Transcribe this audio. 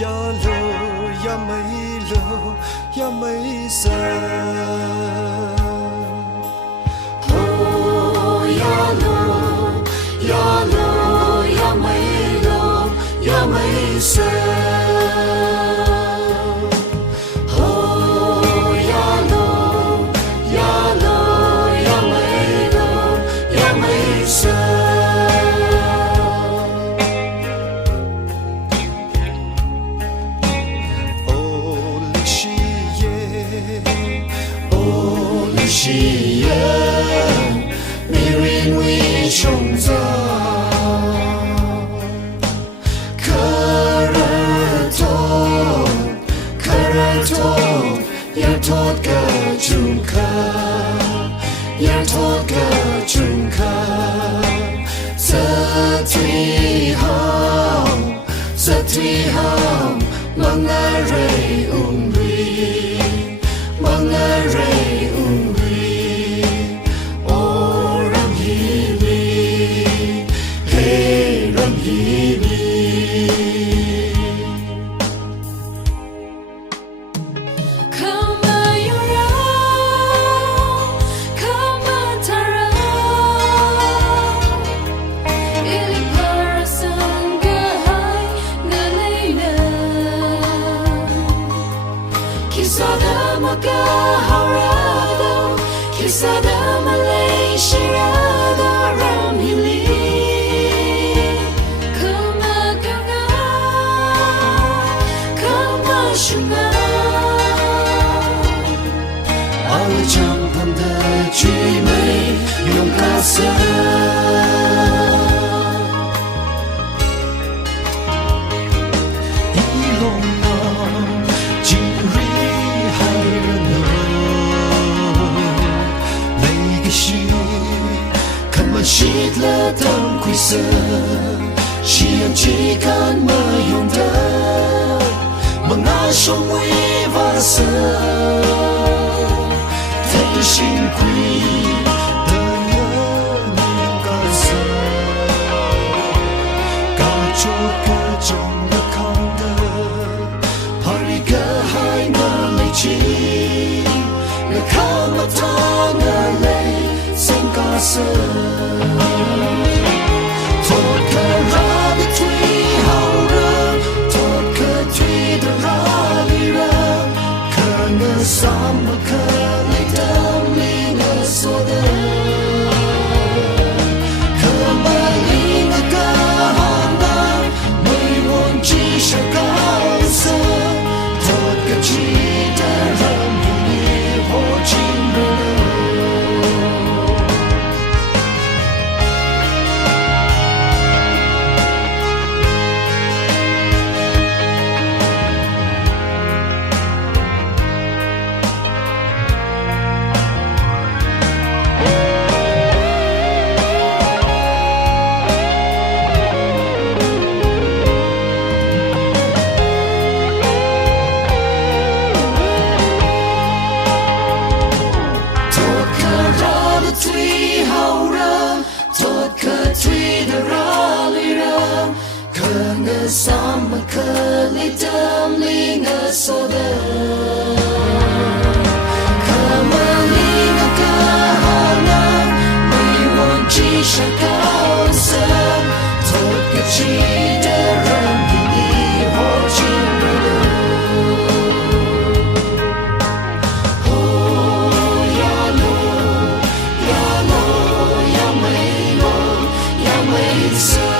呀喽呀没喽呀没色。哦呀喽呀喽呀没喽呀没色。哦呀喽呀喽呀没喽呀没色。喜悦，迷人为创造，可热托，要托个中卡，要托个中卡，这最好，mang ngare umri, mang ngare umri. Kisah Malaysia, Kisah Malaysia, Ramhili, Kemaganga, Kemashunga, 爱江畔的巨美，用咖色。Shit了当灰色，夕阳chỉ cần mơ用的，mengasuh wivasa， 太辛苦的人干涩，搞错各种的康的，怕一个还能累积，那看不到的泪，sem干涩。Sama kali demi ngesoda kembali negara mengunci syakasa tot kecil dalam dunia cinta. Sama kali demi ngesoda kembali negara mengunci syakasa tot kecil dalam dunia cinta. Oh ya lo ya mei lo ya mei sa.